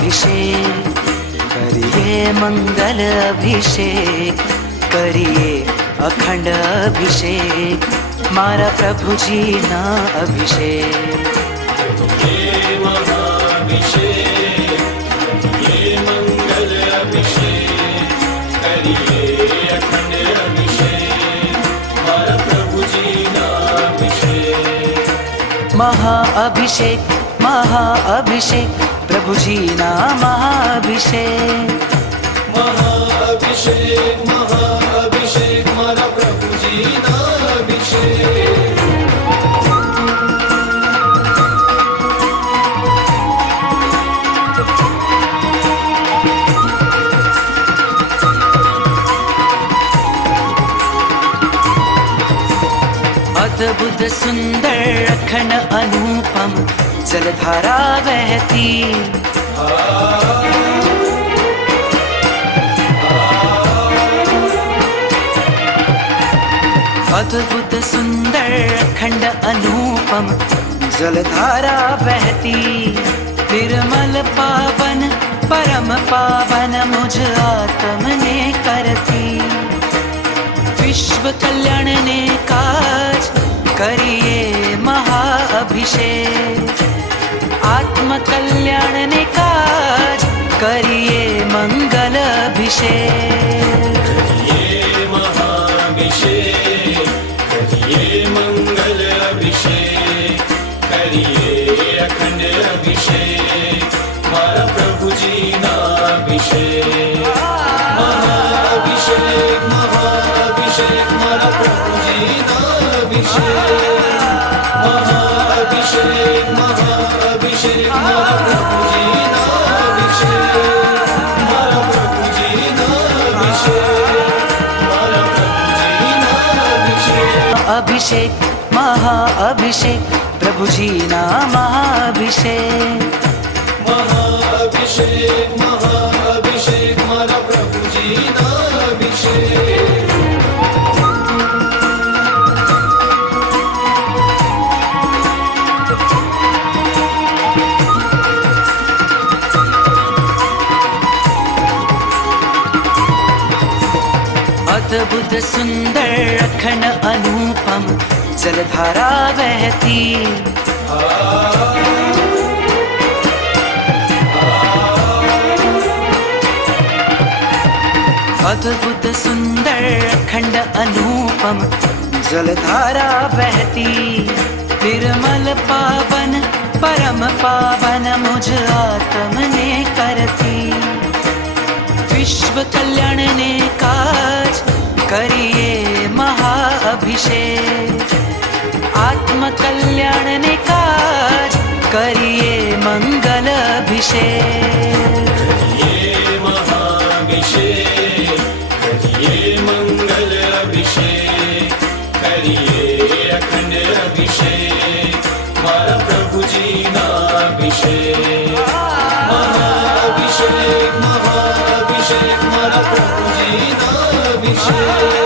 अभिषेक करिए, मंगल अभिषेक करिए, अखंड अभिषेक मारा प्रभु जी ना अभिषेक। ये महाभिषेक, ये मंगल अभिषेक करिए, अखंड अभिषेक मारा प्रभु जी ना अभिषेक। महाअभिषेक, महाअभिषेक प्रभु जी ना महाअभिषेक। महाअभिषेक, महाअभिषेक मारा प्रभु जी ना अभिषेक। अद्भुत सुंदर अखंड अनुपम जलधारा बहती, अद्भुत सुंदर अखंड अनुपम जलधारा बहती, निर्मल पावन परम पावन मुझ आत्म ने करती। विश्व कल्याण ने काज करिए महाअभिषेक, आत्म कल्याण ने काज करिए मंगल अभिषेक। ये महाभिषेक, करिए मंगल अभिषेक करिए, अखंड अभिषेक मारा प्रभु जी ना अभिषेक। महाअभिषेक, महाअभिषेक मारा प्रभु जी ना अभिषेक। महाअभिषेक, महाअभिषेक मारा प्रभु जी ना अभिषेक। मारा प्रभु जी ना अभिषेक, मारा प्रभु जी ना अभिषेक। अभिषेक, महाअभिषेक प्रभु जी ना महाअभिषेक। महाअभिषेक, महाअभिषेक मारा प्रभु जी ना अभिषेक। अद्भुत सुंदर अखंड अनुपम जलधारा बहती, अद्भुत सुंदर अखंड अनुपम जलधारा बहती, निर्मल पावन परम पावन मुझ आत्म ने करती। विश्व कल्याण ने काज करिए महाअभिषेक, आत्म कल्याण ने काज करिए मंगल अभिषेक। ये महाभिषेक, करिए मंगल अभिषेक करिए, अखंड अभिषेक मारा प्रभु जी ना अभिषेक। महाअभिषेक, महाअभिषेक मारा प्रभु जी ना अभिषेक।